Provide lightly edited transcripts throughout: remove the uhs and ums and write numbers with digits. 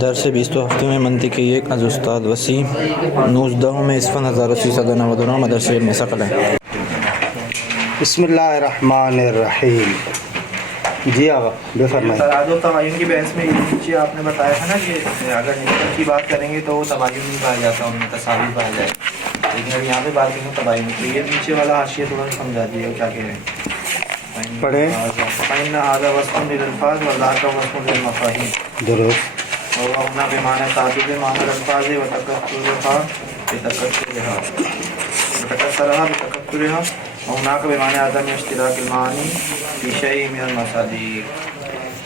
درس 20 ہفتے میں منطقی ایک از استاد وسیم 19 میں اسفن 1399 مدرسہ ابن ثقلہ. بسم اللہ الرحمن الرحیم. جی آقا بے فرمائیں. تراجع تباین کی بحث میں یہ نیچے آپ نے بتایا تھا نا کہ اگر نسبت کی بات کریں گے تو وہ تباین نہیں پایا جاتا، ان میں تصاویر پایا جائے، لیکن اب یہاں پہ بات کریں گے تباین کی. یہ نیچے والا حاشیہ تھوڑا سمجھا دیجیے کیا کہہ رہے ہیں. پڑھیں. فَإِنَّ هَذَا وَصْفٌ لِلْأَلْفَاظِ وَذَاكَ وَصْفٌ لِلْمَفَاهِيمِ. درست. اور اپنا پیمانہ تعدد معنی الفاظ وتكسرها بتكسرها وهناك بمعنى عدم اشتراك المعاني في شيء من المصادیق.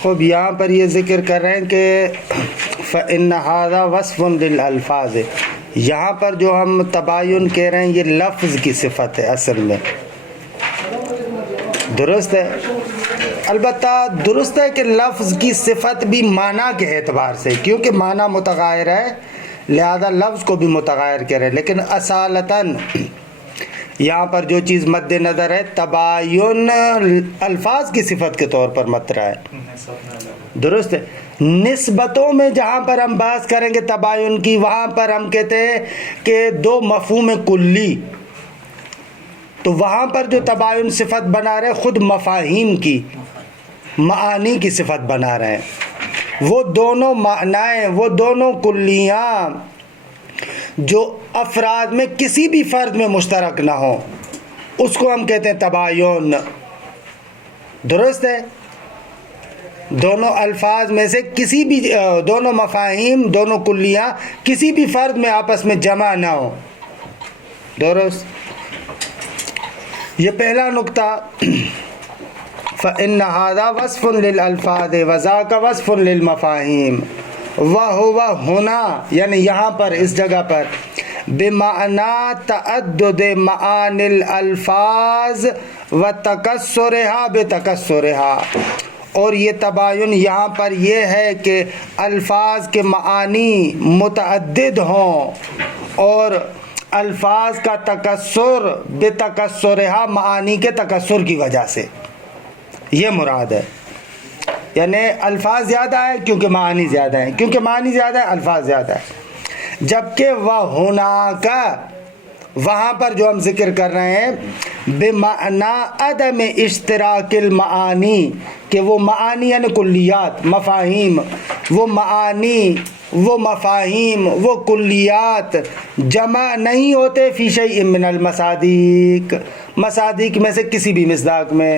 خوب یہاں پر یہ ذکر کر رہے ہیں کہ فَإِنَّ هَذَا وَصْفٌ لِلْأَلْفَاظِ، یہاں پر جو ہم تباین کہہ رہے ہیں یہ لفظ کی صفت ہے اصل میں. درست ہے. البتہ درست ہے کہ لفظ کی صفت بھی معنی کے اعتبار سے، کیونکہ معنی متغیر ہے لہذا لفظ کو بھی متغیر کرے، لیکن اصالتاً یہاں پر جو چیز مد نظر ہے تباین الفاظ کی صفت کے طور پر مطرح ہے. درست ہے. نسبتوں میں جہاں پر ہم بحث کریں گے تباین کی، وہاں پر ہم کہتے ہیں کہ دو مفہوم کلی، تو وہاں پر جو تباین صفت بنا رہے خود مفاہیم کی، معانی کی صفت بنا رہے ہیں. وہ دونوں معنائیں، وہ دونوں کلیاں جو افراد میں کسی بھی فرد میں مشترک نہ ہوں، اس کو ہم کہتے ہیں تباین. درست ہے. دونوں الفاظ میں سے کسی بھی، دونوں مفاہیم، دونوں کلیاں کسی بھی فرد میں آپس میں جمع نہ ہوں. درست. یہ پہلا نقطہ. فَإِنَّ هَذَا وَصْفٌ لِلْأَلْفَاظِ وَذَاكَ وَصْفٌ لِلْمَفَاهِيمِ وَهُوَ هُنَا، یعنی یہاں پر اس جگہ پر بِمَعْنَى تَعَدُّدِ مَعَانِ الْأَلْفَاظ وَتَكَسُّرِهَا بِتَكَسُّرِهَا، اور یہ تباین یہاں پر یہ ہے کہ الفاظ کے معانی متعدد ہوں اور الفاظ کا تکسر بتکسرها، معانی کے تکسر کی وجہ سے. یہ مراد ہے. یعنی الفاظ زیادہ ہے کیونکہ معانی زیادہ ہیں، کیونکہ معانی زیادہ ہے الفاظ زیادہ ہے. جبکہ وَهُنَاكَ، وہاں پر جو ہم ذکر کر رہے ہیں بمعنی عدم اشتراک المعانی، کہ وہ معانی یعنی کلیات، مفاہیم، وہ معانی، وہ مفاہیم، وہ کلیات جمع نہیں ہوتے فی شیء من المصادیق، مصادیق میں سے کسی بھی مصداق میں.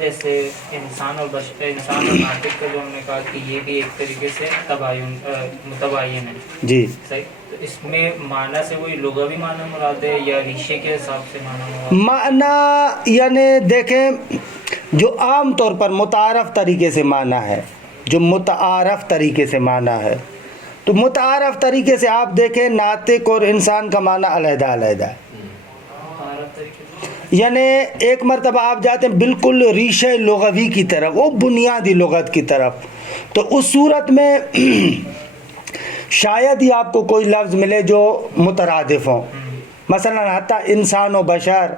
جیسے انسان اور انسان اور ناطق کا جو ہم نے کہا کہ یہ بھی ایک طریقے سے متباین ہے. جی صحیح. تو اس میں معنی سے وہی لغوی معنی مراد ہے یا ریشے کے حساب سے معنی مراد؟ معنی یعنی دیکھیں جو عام طور پر متعارف طریقے سے معنی ہے، جو متعارف طریقے سے معنی ہے، تو متعارف طریقے سے آپ دیکھیں ناطق اور انسان کا معنی علیحدہ علیحدہ ہے. یعنی ایک مرتبہ آپ جاتے ہیں بالکل ریشہ لغوی کی طرف، وہ بنیادی لغت کی طرف، تو اس صورت میں شاید ہی آپ کو کوئی لفظ ملے جو مترادف ہوں. مثلا حتی انسان و بشر،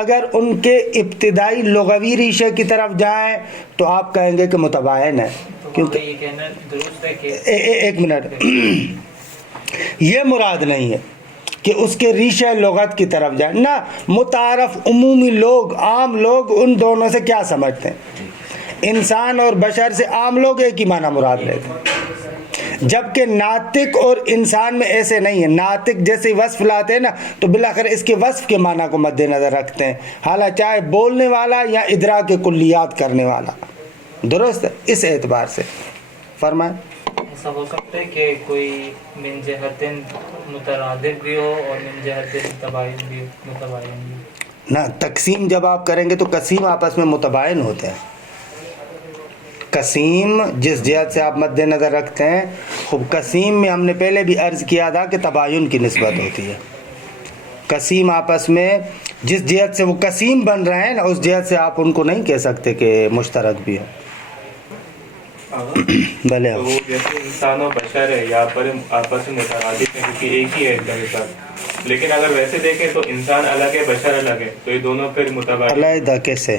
اگر ان کے ابتدائی لغوی ریشے کی طرف جائیں تو آپ کہیں گے کہ متباین ہے. کیونکہ یہ کہنا درست ہے کہ ایک منٹ، یہ مراد نہیں ہے کہ اس کے ریشہ لغت کی طرف جائیں، نہ. متعارف عمومی لوگ، عام لوگ ان دونوں سے کیا سمجھتے ہیں؟ انسان اور بشر سے عام لوگ ایک ہی معنی مراد لیتے ہیں، جبکہ ناطق اور انسان میں ایسے نہیں ہے. ناطق جیسے وصف لاتے ہیں نا تو بالآخر اس کے وصف کے معنی کو مد نظر رکھتے ہیں، حالانکہ چاہے بولنے والا یا ادراک کلیات کرنے والا. درست ہے. اس اعتبار سے فرمائیں. ایسا ہو سکتا ہے کہ کوئی من جہت مترادف بھی ہو اور من جہت متباین بھی ہو. نہ، تقسیم جب آپ کریں گے تو قسیم آپس میں متباین ہوتے ہیں. قسیم جس جہت سے آپ مد نظر رکھتے ہیں، خوب قسیم میں ہم نے پہلے بھی عرض کیا تھا کہ تباین کی نسبت ہوتی ہے. قسیم آپس میں جس جہت سے وہ قسیم بن رہے ہیں نا، اس جہت سے آپ ان کو نہیں کہہ سکتے کہ مشترک بھی ہے. بھلے وہ جیسے انسان و بشر ہے یہاں پر آپس میں مترادف ہیں کیونکہ ایک ہی ہے جگہ، لیکن اگر ویسے دیکھیں تو انسان الگ ہے، بشر الگ ہے، تو یہ دونوں پھر متباین. علیحدہ کیسے؟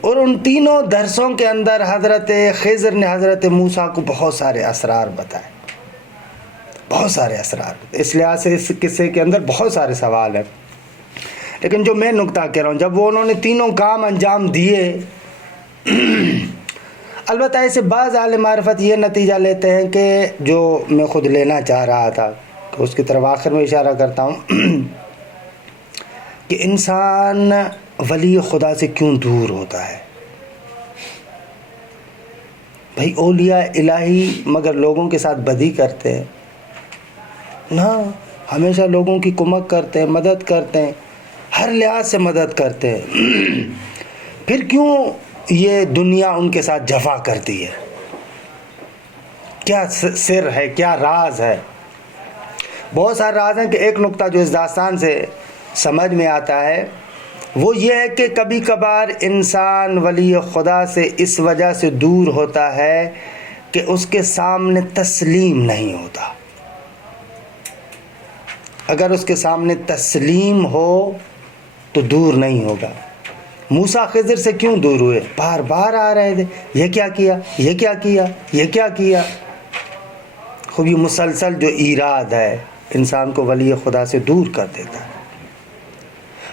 اور ان تینوں درسوں کے اندر حضرت خضر نے حضرت موسیٰ کو بہت سارے اسرار بتائے، بہت سارے اسرار. اس لحاظ سے اس قصے کے اندر بہت سارے سوال ہیں، لیکن جو میں نکتہ کہہ رہا ہوں، جب وہ انہوں نے تینوں کام انجام دیے، البتہ اسے بعض اہل معرفت یہ نتیجہ لیتے ہیں کہ جو میں خود لینا چاہ رہا تھا، کہ اس کی طرف آخر میں اشارہ کرتا ہوں، کہ انسان ولی خدا سے کیوں دور ہوتا ہے. بھائی اولیاء الہی مگر لوگوں کے ساتھ بدی کرتے ہیں نا، ہمیشہ لوگوں کی کمک کرتے ہیں، مدد کرتے ہیں، ہر لحاظ سے مدد کرتے ہیں، پھر کیوں یہ دنیا ان کے ساتھ جفا کرتی ہے؟ کیا سر ہے، کیا راز ہے؟ بہت سارے راز ہیں کہ ایک نقطہ جو اس داستان سے سمجھ میں آتا ہے وہ یہ ہے کہ کبھی کبھار انسان ولی خدا سے اس وجہ سے دور ہوتا ہے کہ اس کے سامنے تسلیم نہیں ہوتا. اگر اس کے سامنے تسلیم ہو تو دور نہیں ہوگا. موسیٰ خضر سے کیوں دور ہوئے؟ بار بار آ رہے تھے، یہ کیا کیا، یہ کیا کیا، یہ کیا کیا. خوب یہ مسلسل جو ایراد ہے انسان کو ولی خدا سے دور کر دیتا ہے.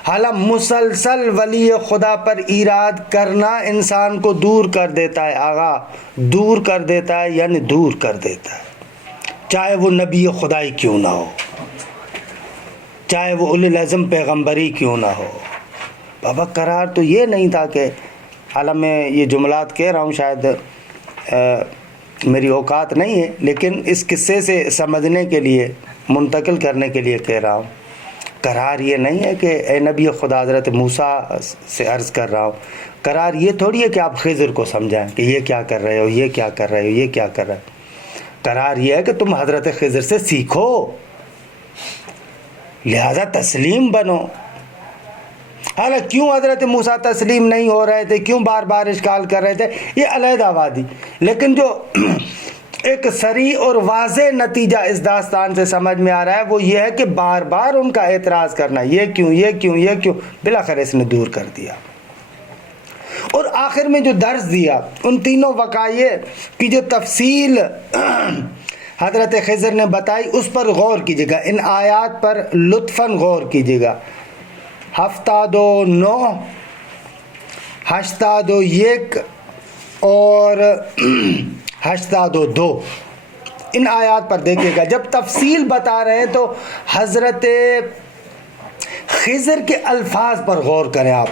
حالانکہ مسلسل ولی خدا پر ایراد کرنا انسان کو دور کر دیتا ہے. آغا دور کر دیتا ہے، یعنی دور کر دیتا ہے، چاہے وہ نبی خدائی کیوں نہ ہو، چاہے وہ اولی العزم پیغمبری کیوں نہ ہو. بابا قرار تو یہ نہیں تھا کہ، حالانکہ میں یہ جملات کہہ رہا ہوں شاید میری اوقات نہیں ہے، لیکن اس قصے سے سمجھنے کے لیے، منتقل کرنے کے لیے کہہ رہا ہوں. قرار یہ نہیں ہے کہ اے نبی خدا حضرت موسیٰ سے عرض کر رہا ہوں، قرار یہ تھوڑی ہے کہ آپ خضر کو سمجھائیں کہ یہ کیا کر رہے ہو، یہ کیا کر رہے ہو، یہ کیا کر رہے ہو. قرار یہ ہے کہ تم حضرت خضر سے سیکھو، لہذا تسلیم بنو. حالانکہ کیوں حضرت موسیٰ تسلیم نہیں ہو رہے تھے، کیوں بار بار اشکال کر رہے تھے، یہ علیحدہ وادی. لیکن جو ایک صریح اور واضح نتیجہ اس داستان سے سمجھ میں آ رہا ہے وہ یہ ہے کہ بار بار ان کا اعتراض کرنا، یہ کیوں، یہ کیوں، یہ کیوں، بلاخر اس نے دور کر دیا. اور آخر میں جو درس دیا ان تینوں وقائع کی جو تفصیل حضرت خضر نے بتائی، اس پر غور کیجیے گا، ان آیات پر لطفاً غور کیجیے گا. 79 81 اور 82 ان آیات پر دیکھیے گا. جب تفصیل بتا رہے ہیں تو حضرت خضر کے الفاظ پر غور کریں آپ.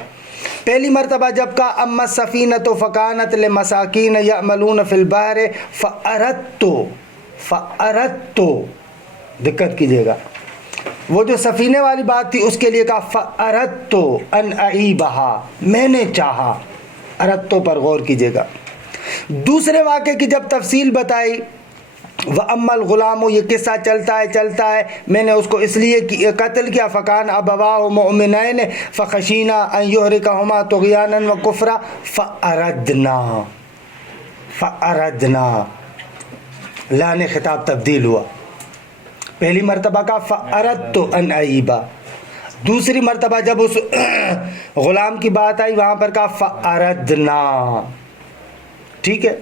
پہلی مرتبہ جب کہا اما السفینۃ فکانت لمساکین یعملون فی البحر فاردت، دقت کیجیے گا، وہ جو سفینے والی بات تھی اس کے لیے کہا فاردت ان اعیبھا، میں نے چاہا. اردتو پر غور کیجیے گا. دوسرے واقعے کی جب تفصیل بتائی، وَأَمَّا الْغُلَامُ، یہ قصہ چلتا ہے میں نے اس کو اس لیے قتل کیا، فَكَانَ أَبَوَاهُ مُؤْمِنَيْنِ فَخَشِينَا أَن يُهْلِكَهُمَا طُغْيَانًا وَكُفْرًا فَأَرَدْنَا لام خطاب تبدیل ہوا. پہلی مرتبہ کا فَأَرَدْتُ أَنْ أَعِيبَ، دوسری مرتبہ جب اس غلام کی بات آئی وہاں پر کہا فَأَرَدْنَا. ٹھیک ہے.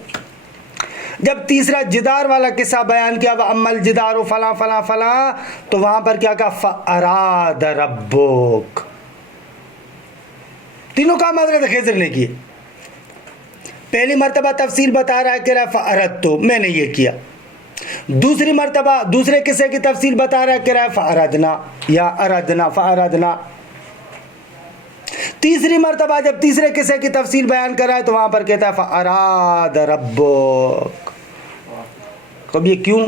جب تیسرا جدار والا قصہ بیان کیا، وَأَمَّا الْجِدَارُ فلاں فلاں فلاں، تو وہاں پر کیا کہا فَأَرَادَ رَبُّكَ. تینوں کام حضرت خضر نے کیے. پہلی مرتبہ تفصیل بتا رہا ہے کہ فَأَرَدْتُ، میں نے یہ کیا. دوسری مرتبہ دوسرے قصے کی تفصیل بتا رہا ہے کہ فَأَرَدْنَا یا أَرَدْنَا فَأَرَدْنَا. تیسری مرتبہ جب تیسرے قصے کی تفصیل بیان کر رہا ہے تو وہاں پر کہتا ہے فَأَرَادَ رَبُّكَ. اب یہ کیوں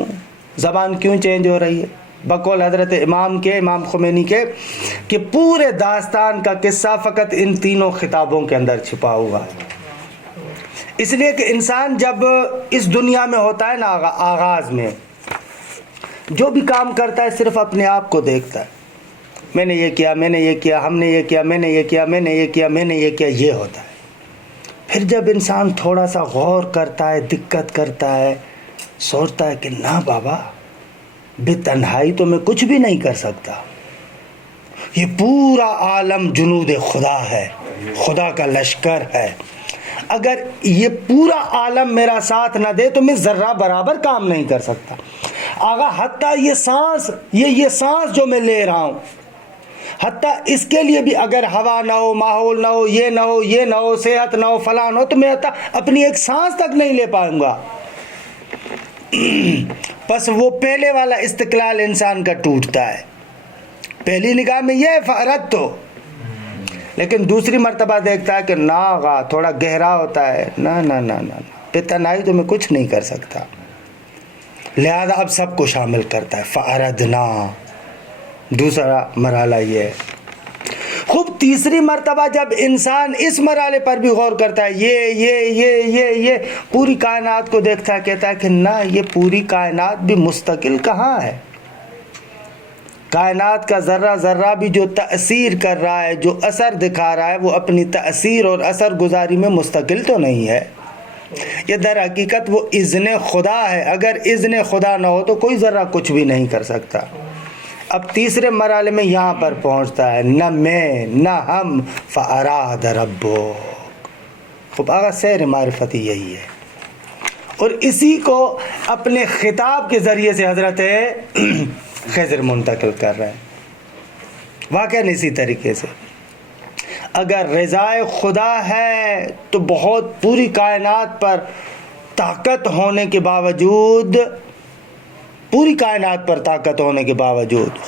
زبان کیوں چینج ہو رہی ہے؟ بقول حضرت امام خمینی کے کہ پورے داستان کا قصہ فقط ان تینوں خطابوں کے اندر چھپا ہوا ہے. اس لیے کہ انسان جب اس دنیا میں ہوتا ہے نا، آغاز میں جو بھی کام کرتا ہے صرف اپنے آپ کو دیکھتا ہے. میں نے یہ کیا، میں نے یہ کیا، ہم نے یہ کیا، میں نے یہ کیا، میں نے یہ کیا، میں نے یہ کیا، یہ ہوتا ہے. پھر جب انسان تھوڑا سا غور کرتا ہے، دقت کرتا ہے، سوچتا ہے کہ نہ بابا، بے تنہائی تو میں کچھ بھی نہیں کر سکتا. یہ پورا عالم جنود خدا ہے، خدا کا لشکر ہے. اگر یہ پورا عالم میرا ساتھ نہ دے تو میں ذرہ برابر کام نہیں کر سکتا. آغا حتیٰ یہ سانس جو میں لے رہا ہوں، حتیٰ اس کے لیے بھی اگر ہوا نہ ہو، ماحول نہ ہو، یہ نہ ہو، صحت نہ ہو، فلاں نہ ہو، تو میں حتیٰ اپنی ایک سانس تک نہیں لے پاؤں گا. بس وہ پہلے والا استقلال انسان کا ٹوٹتا ہے. پہلی نگاہ میں یہ فرق تو، لیکن دوسری مرتبہ دیکھتا ہے کہ نہ آغا تھوڑا گہرا ہوتا ہے، نہ تنہائی تو میں کچھ نہیں کر سکتا، لہذا اب سب کو شامل کرتا ہے. فَأَرَدْنَا، دوسرا مرحلہ یہ ہے. خوب تیسری مرتبہ جب انسان اس مرحلے پر بھی غور کرتا ہے، یہ پوری کائنات کو دیکھتا ہے، کہتا ہے کہ نہ، یہ پوری کائنات بھی مستقل کہاں ہے. کائنات کا ذرہ ذرہ بھی جو تأثیر کر رہا ہے، جو اثر دکھا رہا ہے، وہ اپنی تأثیر اور اثر گزاری میں مستقل تو نہیں ہے. یہ در حقیقت وہ اذن خدا ہے. اگر اذن خدا نہ ہو تو کوئی ذرہ کچھ بھی نہیں کر سکتا. اب تیسرے مرحلے میں یہاں پر پہنچتا ہے، نہ میں نہ ہم، فَأَرَادَ رَبُّكَ. خوب آغا سیر معرفتی یہی ہے، اور اسی کو اپنے خطاب کے ذریعے سے حضرت خضر منتقل کر رہے ہیں. واقعاً اسی طریقے سے اگر رضائے خدا ہے تو بہت پوری کائنات پر طاقت ہونے کے باوجود،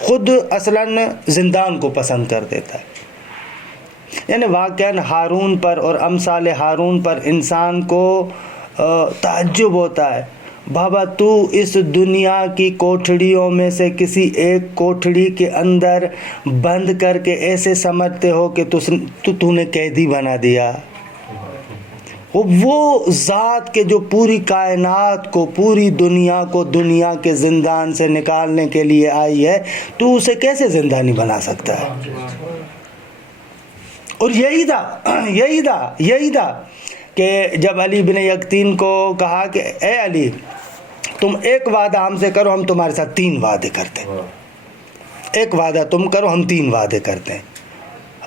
خود اصلاً زندان کو پسند کر دیتا ہے. یعنی واقعاً ہارون پر اور امثال ہارون پر انسان کو تعجب ہوتا ہے. بابا تو اس دنیا کی کوٹھڑیوں میں سے کسی ایک کوٹھڑی کے اندر بند کر کے ایسے سمجھتے ہو کہ تو نے قیدی بنا دیا. وہ ذات کے جو پوری کائنات کو، پوری دنیا کو دنیا کے زندان سے نکالنے کے لیے آئی ہے، تو اسے کیسے زندانی بنا سکتا ہے؟ اور یہی تھا کہ جب علی بن یقطین کو کہا کہ اے علی، تم ایک وعدہ ہم سے کرو، ہم تمہارے ساتھ 3 وعدے کرتے ہیں. ایک وعدہ تم کرو، ہم 3 وعدے کرتے ہیں.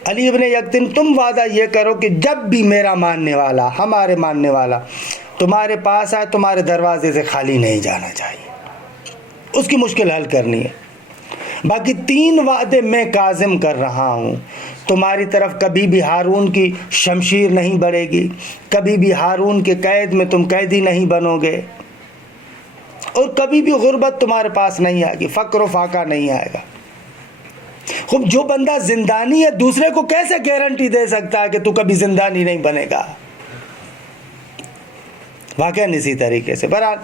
علی ابن یقطین، تم وعدہ یہ کرو کہ جب بھی میرا ماننے والا، ہمارے ماننے والا تمہارے پاس آئے، تمہارے دروازے سے خالی نہیں جانا چاہیے. اس کی مشکل حل کرنی ہے. باقی 3 وعدے میں کاظم کر رہا ہوں. تمہاری طرف کبھی بھی ہارون کی شمشیر نہیں بڑھے گی، کبھی بھی ہارون کے قید میں تم قیدی نہیں بنو گے، اور کبھی بھی غربت تمہارے پاس نہیں آئے گی، فقر و فاقہ نہیں آئے گا. خوب جو بندہ زندانی ہے دوسرے کو کیسے گارنٹی دے سکتا ہے کہ تو کبھی زندانی نہیں بنے گا؟ واقعاً اسی طریقے سے. بہرحال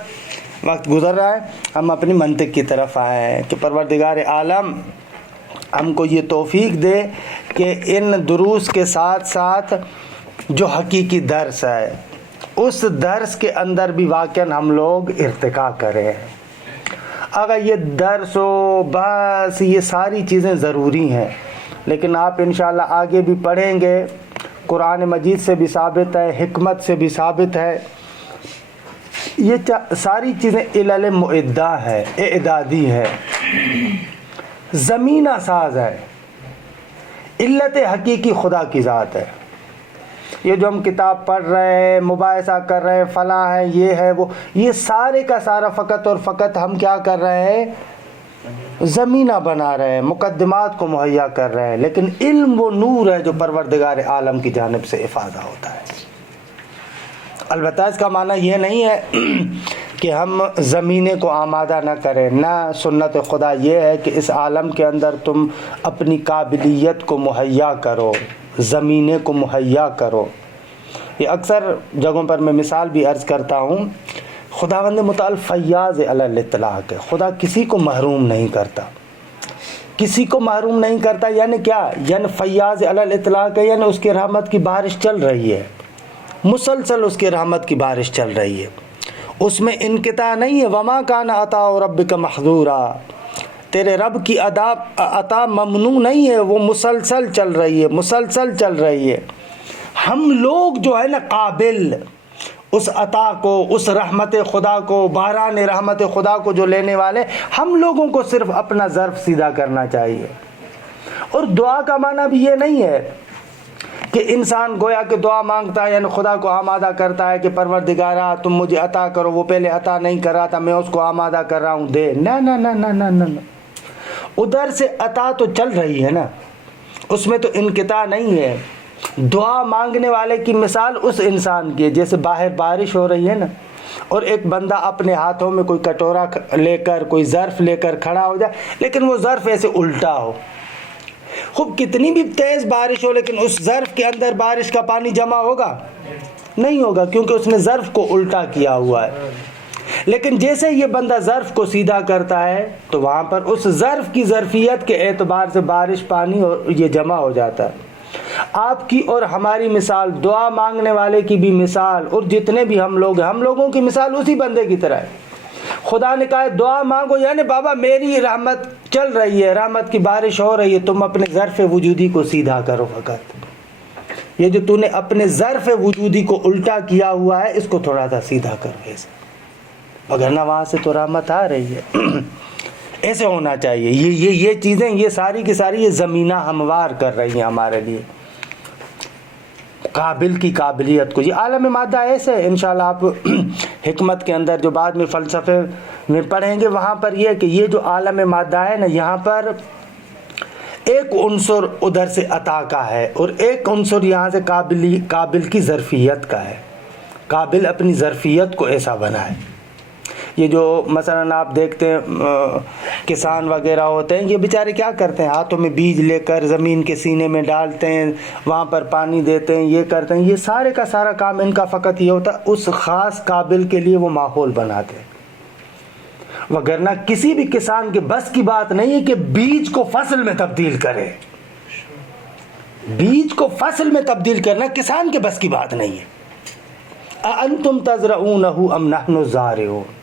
وقت گزر رہا ہے، ہم اپنی منطق کی طرف آئے ہیں کہ پروردگار عالم ہم کو یہ توفیق دے کہ ان دروس کے ساتھ ساتھ جو حقیقی درس ہے، اس درس کے اندر بھی واقعاً ہم لوگ ارتقا کریں. اگر یہ درس و بس یہ ساری چیزیں ضروری ہیں، لیکن آپ انشاءاللہ آگے بھی پڑھیں گے. قرآن مجید سے بھی ثابت ہے، حکمت سے بھی ثابت ہے. یہ ساری چیزیں علل معدہ ہے، اعدادی ہے، زمینہ ساز ہے. علت حقیقی خدا کی ذات ہے. یہ جو ہم کتاب پڑھ رہے ہیں، مباحثہ کر رہے ہیں، فلاں ہے، یہ ہے، وہ، یہ سارے کا سارا فقط اور فقط ہم کیا کر رہے ہیں؟ زمینہ بنا رہے ہیں، مقدمات کو مہیا کر رہے ہیں. لیکن علم وہ نور ہے جو پروردگار عالم کی جانب سے افادہ ہوتا ہے. البتہ اس کا معنی یہ نہیں ہے کہ ہم زمینے کو آمادہ نہ کریں، نہ. سنت خدا یہ ہے کہ اس عالم کے اندر تم اپنی قابلیت کو مہیا کرو، زمینے کو مہیا کرو. یہ اکثر جگہوں پر میں مثال بھی عرض کرتا ہوں. خداوند متعال فیاض علی الاطلاق ہے. خدا کسی کو محروم نہیں کرتا، کسی کو محروم نہیں کرتا. یعنی کیا؟ یعنی فیاض علی الاطلاق ہے، یعنی اس کی رحمت کی بارش چل رہی ہے، مسلسل اس کی رحمت کی بارش چل رہی ہے. اس میں انقطاع نہیں ہے. وما کان عطاء ربک محظورا، تیرے رب کی عطا ممنوع نہیں ہے، وہ مسلسل چل رہی ہے، مسلسل چل رہی ہے. ہم لوگ جو ہے نا قابل اس عطا کو، اس رحمت خدا کو، باران رحمت خدا کو جو لینے والے، ہم لوگوں کو صرف اپنا ظرف سیدھا کرنا چاہیے. اور دعا کا معنی بھی یہ نہیں ہے کہ انسان گویا کہ دعا مانگتا ہے یعنی خدا کو آمادہ کرتا ہے کہ پروردگارا تم مجھے عطا کرو، وہ پہلے عطا نہیں کر رہا تھا میں اس کو آمادہ کر رہا ہوں دے، نہ نہ نہ نہ نہ نہ، ادھر سے عطا تو چل رہی ہے نا، اس میں تو انقطاع نہیں ہے۔ دعا مانگنے والے کی مثال اس انسان کی ہے جیسے باہر بارش ہو رہی ہے نا، اور ایک بندہ اپنے ہاتھوں میں کوئی کٹورا لے کر کوئی ظرف لے کر کھڑا ہو جائے، لیکن وہ ظرف ایسے الٹا ہو، خوب کتنی بھی تیز بارش ہو لیکن اس ظرف کے اندر بارش کا پانی جمع ہوگا نہیں ہوگا، کیونکہ اس نے ظرف کو الٹا کیا ہوا ہے۔ لیکن جیسے یہ بندہ ظرف کو سیدھا کرتا ہے تو وہاں پر اس ظرف کی ظرفیت کے اعتبار سے بارش پانی اور یہ جمع ہو جاتا ہے۔ آپ کی اور ہماری مثال، دعا مانگنے والے کی بھی مثال، اور جتنے بھی ہم لوگ ہیں ہم لوگوں کی مثال اسی بندے کی طرح ہے۔ خدا نے کہا ہے دعا مانگو، یعنی بابا میری رحمت چل رہی ہے، رحمت کی بارش ہو رہی ہے، تم اپنے ظرف وجودی کو سیدھا کرو فقط۔ یہ جو تو نے اپنے ظرف وجودی کو الٹا کیا ہوا ہے اس کو تھوڑا سا سیدھا کرو ایسے، وگرنہ وہاں سے تو رحمت آ رہی ہے۔ ایسے ہونا چاہیے۔ یہ چیزیں یہ ساری کی ساری یہ زمینہ ہموار کر رہی ہیں ہمارے لیے قابل کی قابلیت کو۔ یہ عالم مادہ ایسے ہے، انشاءاللہ آپ حکمت کے اندر جو بعد میں فلسفے میں پڑھیں گے وہاں پر یہ کہ یہ جو عالم مادہ ہے نا، یہاں پر ایک عنصر ادھر سے عطا کا ہے اور ایک عنصر یہاں سے قابل کی ظرفیت کا ہے۔ قابل اپنی ظرفیت کو ایسا بنائے۔ یہ جو مثلا آپ دیکھتے ہیں کسان وغیرہ ہوتے ہیں، یہ بیچارے کیا کرتے ہیں، ہاتھوں میں بیج لے کر زمین کے سینے میں ڈالتے ہیں، وہاں پر پانی دیتے ہیں، یہ کرتے ہیں، یہ سارے کا سارا کام ان کا فقط یہ ہوتا ہے اس خاص قابل کے لیے وہ ماحول بناتے ہیں۔ وگرنہ کسی بھی کسان کے بس کی بات نہیں ہے کہ بیج کو فصل میں تبدیل کرے۔ بیج کو فصل میں تبدیل کرنا کسان کے بس کی بات نہیں ہے۔ اَأَنْتُمْ تَزْرَعُونَهُ أَمْ نَحْنُ الزَّارِعُونَ،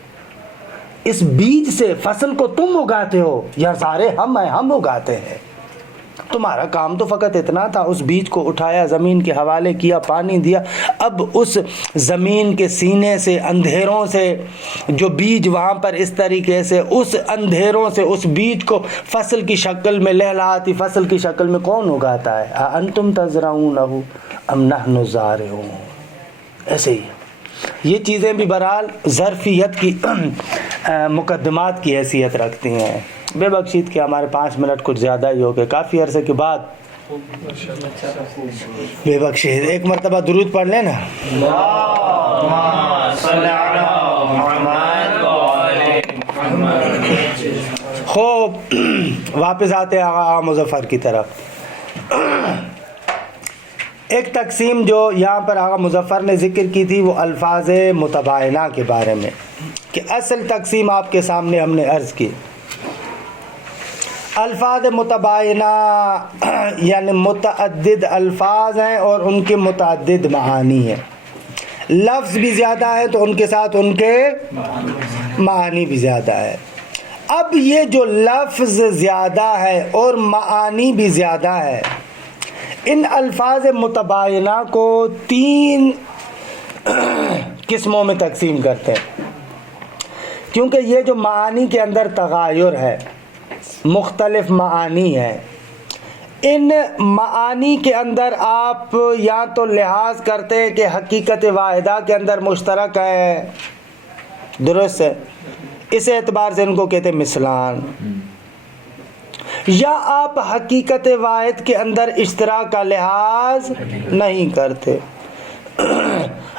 اس بیج سے فصل کو تم اگاتے ہو یا سارے ہم ہیں، ہم اگاتے ہیں۔ تمہارا کام تو فقط اتنا تھا، اس بیج کو اٹھایا، زمین کے حوالے کیا، پانی دیا۔ اب اس زمین کے سینے سے، اندھیروں سے جو بیج وہاں پر اس طریقے سے اس اندھیروں سے اس بیج کو فصل کی شکل میں، لہلاتی فصل کی شکل میں کون اگاتا ہے؟ اَأَنْتُمْ تَزْرَعُونَهُ أَمْ نَحْنُ الزَّارِعُونَ۔ ایسے ہی یہ چیزیں بھی بہرحال ظرفیت کی مقدمات کی حیثیت رکھتی ہیں۔ بے بخشید کہ ہمارے 5 منٹ کچھ زیادہ ہی ہو گئے، کافی عرصے کے بعد بے بخشید۔ ایک مرتبہ درود پڑھ لیں نا۔ خوب واپس آتے ہیں آغا مظفر کی طرف۔ ایک تقسیم جو یہاں پر آغا مظفر نے ذکر کی تھی وہ الفاظ متباینہ کے بارے میں، کہ اصل تقسیم آپ کے سامنے ہم نے عرض کی۔ الفاظ متباینہ یعنی متعدد الفاظ ہیں اور ان کے متعدد معانی ہیں۔ لفظ بھی زیادہ ہیں تو ان کے ساتھ ان کے معانی بھی زیادہ ہے۔ اب یہ جو لفظ زیادہ ہے اور معانی بھی زیادہ ہے، ان الفاظ متباینہ کو 3 قسموں میں تقسیم کرتے ہیں، کیونکہ یہ جو معانی کے اندر تغایر ہے، مختلف معانی ہیں۔ ان معانی کے اندر آپ یا تو لحاظ کرتے ہیں کہ حقیقت واحدہ کے اندر مشترک ہے، درست ہے، اس اعتبار سے ان کو کہتے ہیں مثلان، یا آپ حقیقت واحد کے اندر اشتراک کا لحاظ نہیں کرتے۔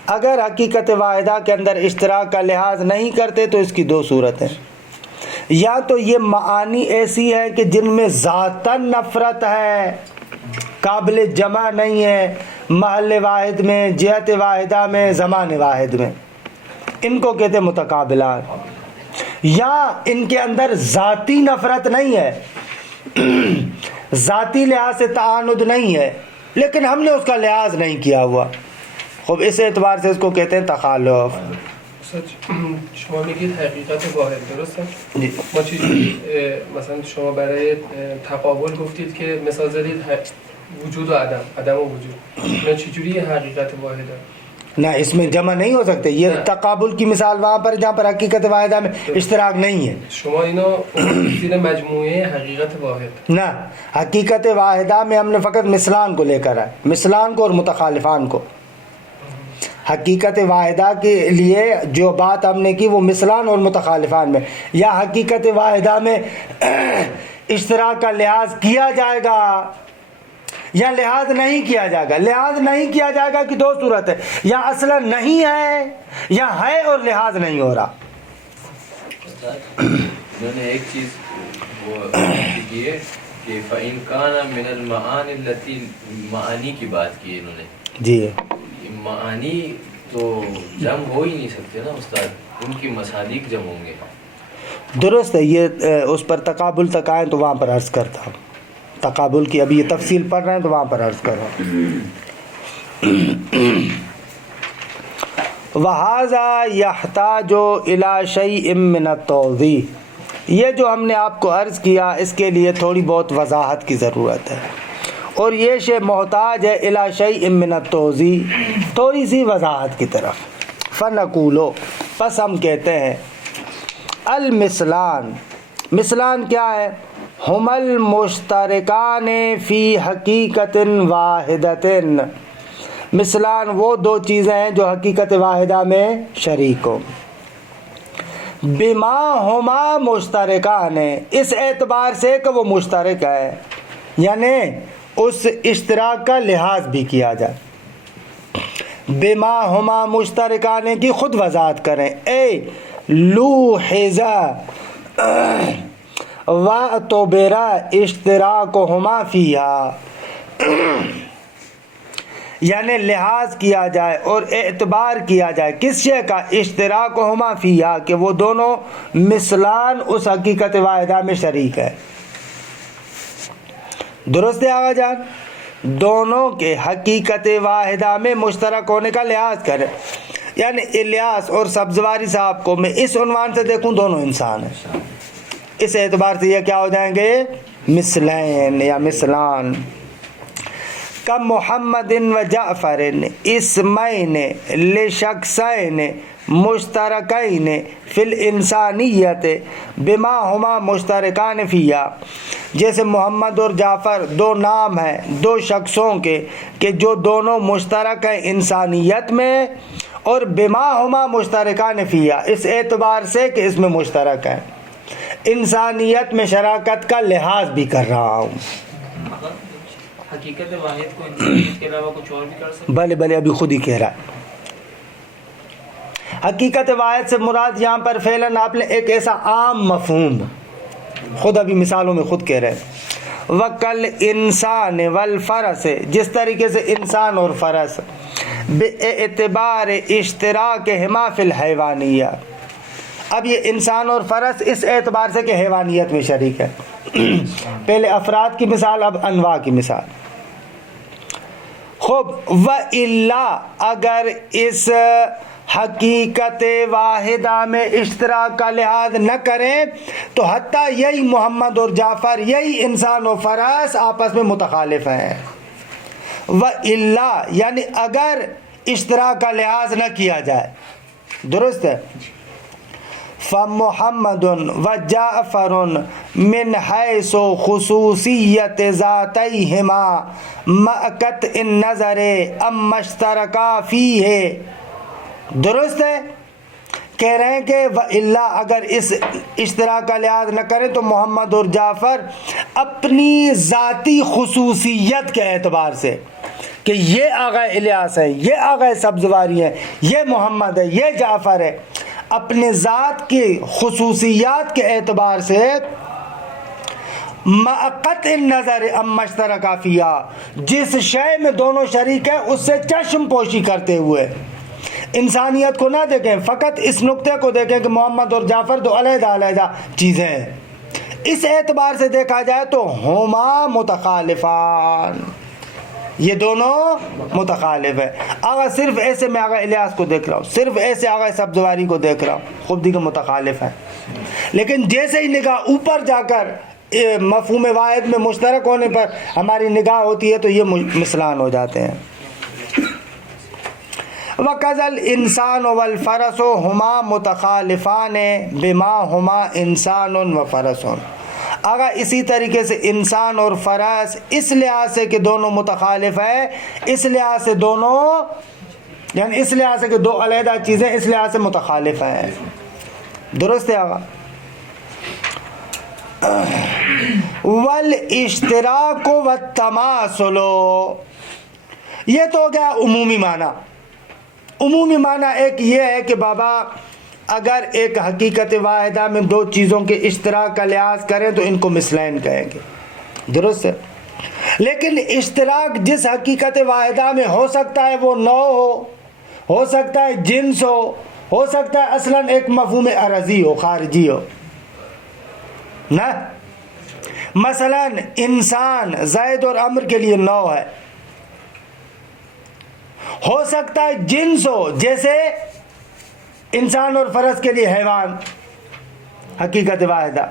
اگر حقیقت واحدہ کے اندر اشتراک کا لحاظ نہیں کرتے تو اس کی 2 صورتیں، یا تو یہ معانی ایسی ہے کہ جن میں ذاتاً نفرت ہے، قابل جمع نہیں ہے، محل واحد میں، جہت واحدہ میں، زمان واحد میں، ان کو کہتے ہیں متقابلان، یا ان کے اندر ذاتی نفرت نہیں ہے، ذاتی لحاظ سے تعاند نہیں ہے، لیکن ہم نے اس کا لحاظ نہیں کیا ہوا، خب اس اعتبار سے اس کو کہتے ہیں تخالف۔ شما میگید حقیقت واحد، درسته؟ ما چجوری مثلا شما برای تقابل گفتید که مثال زدید وجود و عدم و وجود، ما چجوری حقیقت واحده؟ نہ اس میں جمع نہیں ہو سکتے. یہ تقابل کی مثال وہاں پر جہاں پر حقیقت واحدہ میں اشتراک نہیں ہے. شما اینو زیر مجموعه حقیقت واحد. نہ حقیقت واحدہ میں ہم نے فقط مثلان کو لے کر آئے, مثلان کو اور متخالفان کو. حقیقت واحدہ کے لیے جو بات ہم نے کی وہ مثلان اور متخالفان میں. یا حقیقت واحدہ میں اشتراک کا لحاظ کیا جائے گا یا لحاظ نہیں کیا جائے گا. لحاظ نہیں کیا جائے گا کہ دو صورت ہے, یا اصلا نہیں ہے یا ہے اور لحاظ نہیں ہو رہا. انہوں نے ایک چیز وہ کی ہے کہ فَإِنْ كَانَ مِنَ الْمَعَانِ الَّتِي معانی کی بات کی انہوں نے. جی معانی تو جمع ہو ہی نہیں سکتے نا استاد, ان کی مصادیق جمع ہوں گے. درست ہے. یہ اس پر تقابل تک آئیں تو وہاں پر عرض کرتا ہوں. تقابل کی ابھی یہ تفصیل پڑھ رہے ہیں تو وہاں پر عرض کر رہا ہوں. وَهَذَا يَحْتَاجُ إِلَى شَيْءٍ مِّنَ التَّوْضِيحِ. یہ جو ہم نے آپ کو عرض کیا اس کے لیے تھوڑی بہت وضاحت کی ضرورت ہے, اور یہ شے محتاج ہے إِلَى شَيْءٍ مِّنَ التَّوْضِيحِ, تھوڑی سی وضاحت کی طرف. فَنَقُولُ, پس ہم کہتے ہیں, المثلان, مثلان کیا ہے؟ ہم المشترکان فی حقیقت واحدۃ. مثلان وہ دو چیزیں ہیں جو حقیقت واحدہ میں شریک ہوں. بما ہما مشترکان, اس اعتبار سے کہ وہ مشترک ہے, یعنی اس اشتراک کا لحاظ بھی کیا جائے. بما ہما مشترکان کی خود وضاحت کریں. اے لوحظہ وَاعْتُبِرَ اشتراکہما فیہا, یعنی لحاظ کیا جائے اور اعتبار کیا جائے کس شے کا؟ اشتراکہما فیہا, کہ وہ دونوں مثلان اس حقیقت واحدہ میں شریک ہے. درست ہے آقا جان؟ دونوں کے حقیقت واحدہ میں مشترک ہونے کا لحاظ کریں. یعنی الیاس اور سبزواری صاحب کو میں اس عنوان سے دیکھوں دونوں انسان ہیں, اس اعتبار سے یہ کیا ہو جائیں گے؟ مثلین یا مثلان. کم محمد و جعفر اسمین لشخصین مشترکین فی الانسانیت بما ہما مشترکان فیہا. جیسے محمد اور جعفر دو نام ہیں دو شخصوں کے کہ جو دونوں مشترک ہیں انسانیت میں, اور بما ہما مشترکان فیہا, اس اعتبار سے کہ اس میں مشترک ہیں. انسانیت میں شراکت کا لحاظ بھی کر رہا ہوں. حقیقت واحد کو انسانیت کے علاوہ کچھ اور بھی کر سکتے؟ بھلے بھلے ابھی خود ہی کہہ رہا ہے. حقیقت واحد سے مراد یہاں پر فعلاً آپ نے ایک ایسا عام مفہوم, خود ابھی مثالوں میں خود کہہ رہے ہیں. وَقَلْ انسان والفرس, جس طریقے سے انسان اور فرس باعتبار اشتراکہما فی الحیوانیہ. اب یہ انسان اور فرس اس اعتبار سے کہ حیوانیت میں شریک ہے. پہلے افراد کی مثال, اب انواع کی مثال. خوب, وَإِلَّا, اگر اس حقیقت واحدہ میں اشتراک کا لحاظ نہ کریں تو حتیٰ یہی محمد اور جعفر, یہی انسان و فرس آپس میں متخالف ہیں. وَإِلَّا, یعنی اگر اشتراک کا لحاظ نہ کیا جائے. درست ہے. فَمُحَمَّدٌ وَجَعْفَرٌ مِنْ حَيْثُ خُصُوصِيَّةِ ذَاتَيْهِمَا مَعَ قَطْعِ النَّظَرِ عَمَّا اشْتَرَكَا فِيهِ. درست ہے. کہہ رہے ہیں کہ وَإِلَّا, اگر اس اشتراک کا لحاظ نہ کریں تو محمد اور جعفر اپنی ذاتی خصوصیت کے اعتبار سے کہ یہ آغا الیاس ہے, یہ آغا سبزواری ہے, یہ محمد ہے, یہ جعفر ہے, اپنے ذات کی خصوصیات کے اعتبار سے مع قطع النظر عما اشترکا فیہا, جس شے میں دونوں شریک ہیں اس سے چشم پوشی کرتے ہوئے انسانیت کو نہ دیکھیں, فقط اس نقطے کو دیکھیں کہ محمد اور جعفر دو علیحدہ علیحدہ چیزیں ہیں. اس اعتبار سے دیکھا جائے تو ہما متخالفان, یہ دونوں متخالف ہیں. آغا صرف ایسے میں آغا الیاس کو دیکھ رہا ہوں, صرف ایسے آغا سبزواری کو دیکھ رہا ہوں, خود دیگر متخالف ہیں. لیکن جیسے ہی نگاہ اوپر جا کر مفہوم واحد میں مشترک ہونے پر ہماری نگاہ ہوتی ہے تو یہ مثلان ہو جاتے ہیں. وَكَذَا الْإِنسَانُ وَالْفَرَسُ هُمَا مُتَخَالِفَانِ بِمَا هُمَا إِنسَانٌ وَفَرَسٌ. اگر اسی طریقے سے انسان اور فرس اس لحاظ سے کہ دونوں متخالف ہیں، اس لحاظ سے دونوں یعنی اس لحاظ سے کہ دو علیحدہ چیزیں اس لحاظ سے متخالف ہیں. درست ہے آقا؟ والاشتراک والتماثل، یہ تو ہو گیا عمومی معنی. عمومی معنی ایک یہ ہے کہ بابا اگر ایک حقیقت واحدہ میں دو چیزوں کے اشتراک کا لحاظ کریں تو ان کو مثلین کہیں گے. درست ہے؟ لیکن اشتراک جس حقیقت واحدہ میں ہو سکتا ہے وہ نوع ہو سکتا ہے جنس ہو سکتا ہے اصلاً ایک مفہوم عرضی ہو، خارجی ہو نا. مثلا انسان زید اور عمر کے لیے نوع ہے، ہو سکتا ہے جنس ہو جیسے انسان اور فرس کے لیے حیوان، حقیقت واحدہ.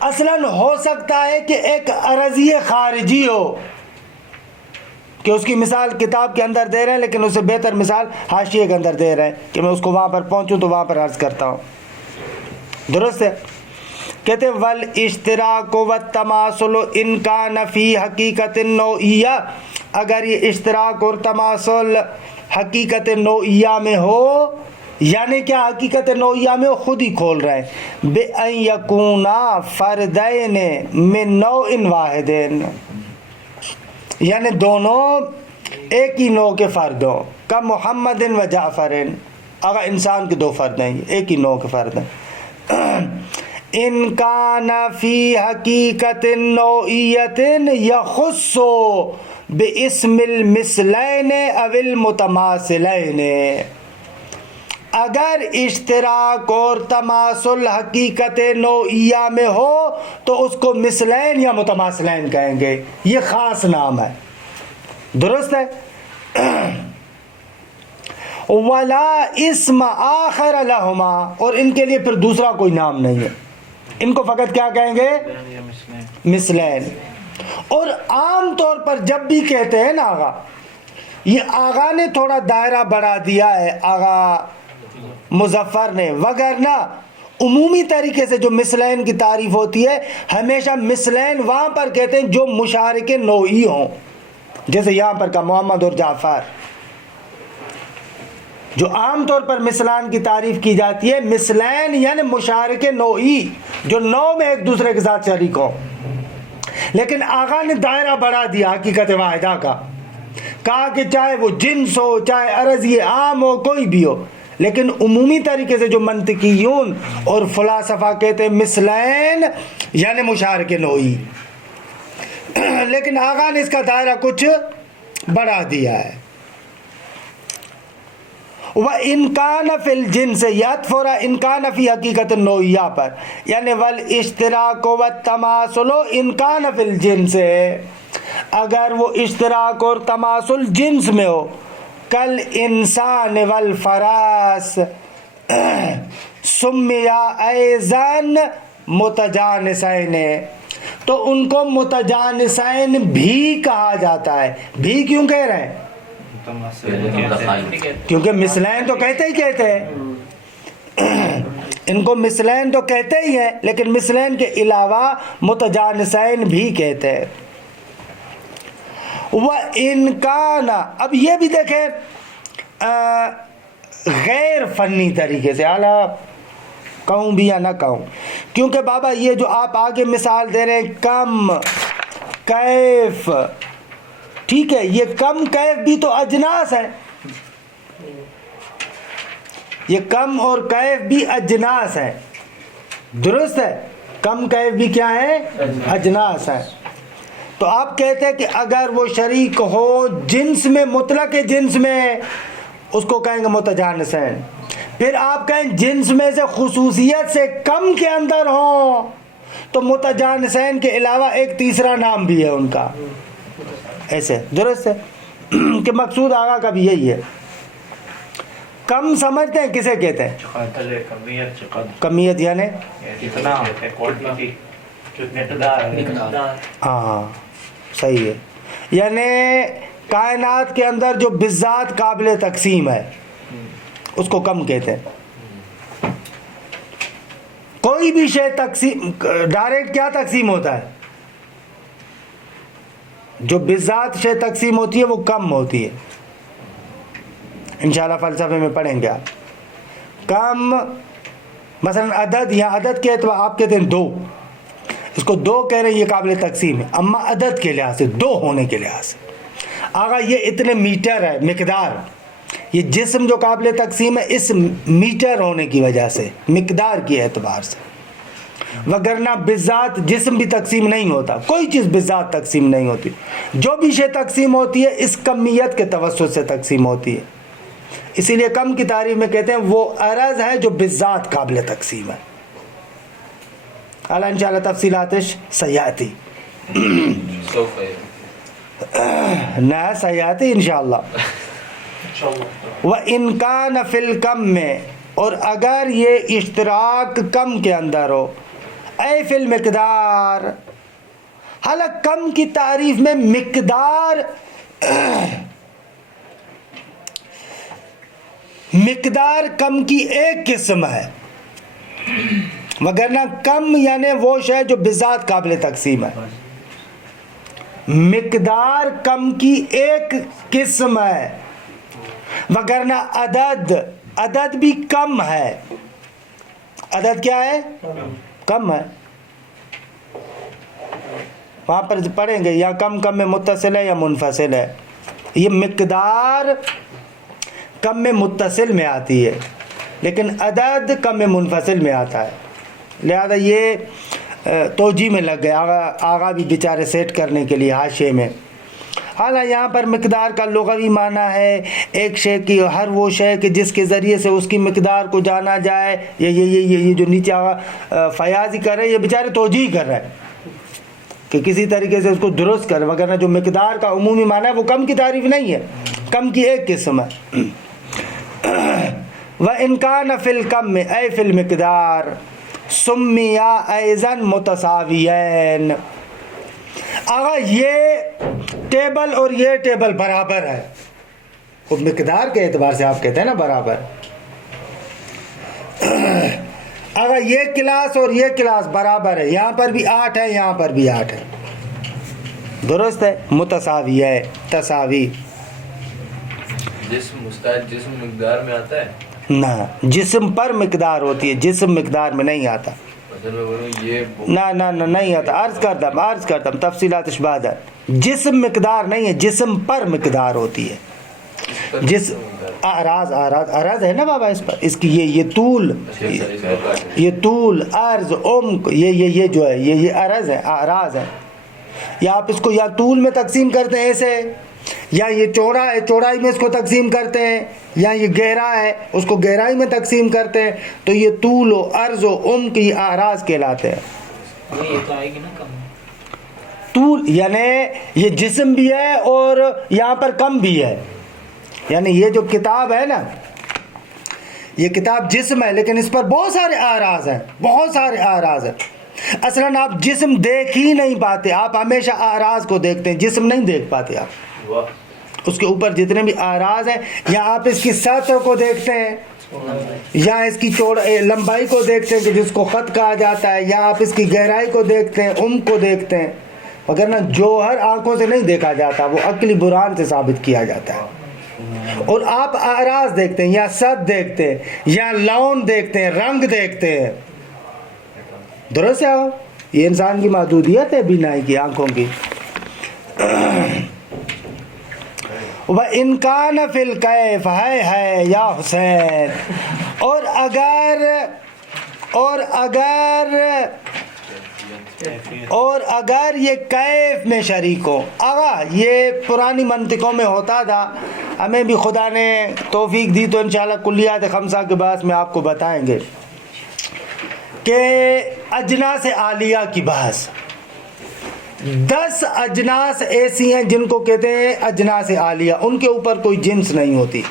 اصلاً ہو سکتا ہے کہ ایک عرضی خارجی ہو، کہ اس کی مثال کتاب کے اندر دے رہے ہیں لیکن اس سے بہتر مثال حاشیے کے اندر دے رہے ہیں کہ میں اس کو وہاں پر پہنچوں تو وہاں پر عرض کرتا ہوں. درست ہے؟ کہتے ہیں والاشتراک والتماثل ان کان فی حقیقت نوعیہ، اگر یہ اشتراک اور تماثل حقیقت نوعیہ میں ہو، یعنی کیا حقیقت نوعیہ میں ہو، خود ہی کھول رہے ہیں، بِأَن یَکُونَا فَرْدَيْنِ مِن نَوْعٍ وَاحِدٍ، یعنی دونوں ایک ہی نوع کے فرد ہوں، کا محمد و جعفر، اگر انسان کے دو فرد ہیں ایک ہی نوع کے فرد ہیں. ان کان فی حقیقت نوعیت یخص باسم المثلین او المتماثلین، اگر اشتراک اور تماثل حقیقت نوعیہ میں ہو تو اس کو مثلین یا متماثلین کہیں گے، یہ خاص نام ہے. درست ہے؟ ولا اسم آخر لہما، اور ان کے لیے پھر دوسرا کوئی نام نہیں ہے، ان کو فقط کیا کہیں گے؟ مثلین. اور عام طور پر جب بھی کہتے ہیں نا آغا، یہ آغا نے تھوڑا دائرہ بڑھا دیا ہے آغا مظفر نے، وگرنہ عمومی طریقے سے جو مثلین کی تعریف ہوتی ہے ہمیشہ مثلین وہاں پر کہتے ہیں جو مشارک نوعی ہوں، جیسے یہاں پر کا محمد اور جعفر. جو عام طور پر مثلان کی تعریف کی جاتی ہے، مثلین یعنی مشارک نوعی، جو نوع میں ایک دوسرے کے ساتھ شریک ہوں. لیکن آقا نے دائرہ بڑھا دیا حقیقت واحدہ کا، کہا کہ چاہے وہ جنس ہو، چاہے عرضی عام ہو، کوئی بھی ہو. لیکن عمومی طریقے سے جو منطقیون اور فلاسفہ کہتے ہیں مثلین یعنی مشارک نوعی، لیکن آقا نے اس کا دائرہ کچھ بڑھا دیا ہے. وَإِنْ كَانَ فِي الْجِنْسِ، یَتْفُرَ إِنْ كَانَ فِي حقیقت نوعیہ پر، یعنی والاشتراک والتماثل إِنْ كَانَ فِي الْجِنْسِ، اگر وہ اشتراک اور تماثل جنس میں ہو، کل انسان والفراس سمیا ایزان متجانسین، تو ان کو متجانسین بھی کہا جاتا ہے. بھی کیوں کہہ رہے ہیں؟ کیونکہ مثلین تو کہتے ہی کہتے ہیں، ان کو مثلین تو کہتے ہی ہیں، لیکن مثلین کے علاوہ متجانسین بھی کہتے ہیں. وَإِنْ كَانَ، اب یہ بھی دیکھیں غیر فنی طریقے سے، اعلیٰ کہوں بھی یا نہ کہوں، کیونکہ بابا یہ جو آپ آگے مثال دے رہے ہیں کم کیف، ٹھیک ہے، یہ کم کیف بھی تو اجناس ہیں، یہ کم اور کیف بھی اجناس ہیں. درست ہے؟ کم کیف بھی کیا ہے؟ اجناس ہیں. تو آپ کہتے ہیں کہ اگر وہ شریک ہو جنس میں، مطلق جنس میں، اس کو کہیں گے متجانسین. پھر آپ کہیں جنس میں سے خصوصیت سے کم کے اندر ہوں تو متجانسین کے علاوہ ایک تیسرا نام بھی ہے ان کا. ایسے درست ہے کہ مقصود آگا کا بھی یہی ہے. کم سمجھتے ہیں کسے کہتے ہیں؟ کمیت یعنی ہاں صحیح ہے، یعنی کائنات کے اندر جو بالذات قابل تقسیم ہے اس کو کم کہتے ہیں. کوئی بھی شے تقسیم ڈائریکٹ کیا تقسیم ہوتا ہے؟ جو بالذات شے تقسیم ہوتی ہے وہ کم ہوتی ہے. انشاءاللہ فلسفے میں پڑھیں گے آپ. کم مثلا عدد یا عدد کے اعتبار آپ کہتے ہیں 2، اس کو 2 کہہ رہے ہیں، یہ قابل تقسیم ہے. اما عدد کے لحاظ سے 2 ہونے کے لحاظ سے آگا یہ اتنے میٹر ہے مقدار. یہ جسم جو قابل تقسیم ہے اس میٹر ہونے کی وجہ سے، مقدار کے اعتبار سے، وگرنہ بالذات جسم بھی تقسیم نہیں ہوتا. کوئی چیز بالذات تقسیم نہیں ہوتی. جو بھی شے تقسیم ہوتی ہے اس کمیت کے توسط سے تقسیم ہوتی ہے. اسی لیے کم کی تعریف میں کہتے ہیں وہ عرض ہے جو بالذات قابل تقسیم ہے. اللہ انشاءاللہ تفصیلاتش سیاتی سوف نہ سیاتی انشاءاللہ. وَإِنْ كَانَ فِي الْكَمِّ میں، اور اگر یہ اشتراک کم کے اندر ہو، اے فی المقدار. حالانکہ کم کی تعریف میں مقدار کم کی ایک قسم ہے، وگرنہ کم یعنی وہ شے جو بذات قابل تقسیم ہے. مقدار کم کی ایک قسم ہے، وگرنہ عدد بھی کم ہے. عدد کیا ہے؟ کم ہے. وہاں پر پڑھیں گے یا کم میں متصل ہے یا منفصل ہے. یہ مقدار کم میں متصل میں آتی ہے لیکن عدد کم میں منفصل میں آتا ہے. لہذا یہ توجیہ میں لگ گئے. آغا بھی بیچارے سیٹ کرنے کے لیے حاشیے میں. حالانکہ یہاں پر مقدار کا لغوی معنی ہے ایک شے کی، ہر وہ شے کہ جس کے ذریعے سے اس کی مقدار کو جانا جائے. یہ جو نیچے آغا فیاضی کر رہے ہیں یہ بیچارے توجیہ کر رہے ہیں کہ کسی طریقے سے اس کو درست کر، وگرنہ جو مقدار کا عمومی معنی ہے وہ کم کی تعریف نہیں ہے، کم کی ایک قسم ہے. وَإِنْ كَانَ فِي الْكَمِّ أَيْ فِي الْمِقْدَارِ سُمِّيَا أَيْضًا مُتَسَاوِيَيْنِ. آغا یہ ٹیبل اور یہ ٹیبل برابر ہے. وہ مقدار کے اعتبار سے آپ کہتے ہیں نا برابر. آغا یہ کلاس اور یہ کلاس برابر ہے، یہاں پر بھی 8 ہے یہاں پر بھی 8 ہے. درست ہے، متساوی ہے، تساوی. جسم مستعد جسم مقدار میں آتا ہے نہ، جسم پر مقدار ہوتی ہے، جسم مقدار میں نہیں آتا. نہ نہیں آتا. عرض کرتا تفصیلات اشباد ہے. جسم مقدار نہیں ہے، جسم پر مقدار ہوتی ہے. اراز ہے نا بابا اس پر، اس کی یہ طول عرض عمق یہ جو ہے یہ عرض ہے، اراز ہے. یا آپ اس کو یا طول میں تقسیم کرتے ہیں ایسے، یا یہ چوڑا ہے چوڑائی میں اس کو تقسیم کرتے ہیں، یا یہ گہرا ہے اس کو گہرائی میں تقسیم کرتے ہیں. تو یہ طول و عرض و عمق یہ اراز کہلاتے ہیں. یہ تو آئے گی نا کم. طول یعنی یہ جسم بھی ہے اور یہاں پر کم بھی ہے. یعنی یہ جو کتاب ہے نا، یہ کتاب جسم ہے لیکن اس پر بہت سارے اعراض ہیں، بہت سارے اعراض ہیں. اصلاً آپ جسم دیکھ ہی نہیں پاتے، آپ ہمیشہ اعراض کو دیکھتے ہیں، جسم نہیں دیکھ پاتے آپ. اس کے اوپر جتنے بھی اعراض ہیں، یا آپ اس کی سطح کو دیکھتے ہیں، یا اس کی لمبائی کو دیکھتے ہیں کہ جس کو خط کہا جاتا ہے، یا آپ اس کی گہرائی کو دیکھتے ہیں، عمق کو دیکھتے ہیں. وگرنہ جوہر آنکھوں سے نہیں دیکھا جاتا، وہ عقلی برہان سے ثابت کیا جاتا ہے. اور آپ اعراض دیکھتے ہیں، یا سطح دیکھتے ہیں، یا لون دیکھتے ہیں، رنگ دیکھتے ہیں. درست ہے؟ یہ انسان کی محدودیت ہے بینائی کی، آنکھوں کی. وَإِنْ كَانَ فِي الْكَيْفِ ہے یا حسین. اور اگر یہ کیف میں شریک ہو. یہ پرانی منطقوں میں ہوتا تھا، ہمیں بھی خدا نے توفیق دی تو انشاءاللہ کلیات خمسہ کے بعد میں آپ کو بتائیں گے کہ اجناس عالیہ کی بحث. 10 اجناس ایسی ہیں جن کو کہتے ہیں اجناس عالیہ، ان کے اوپر کوئی جنس نہیں ہوتی.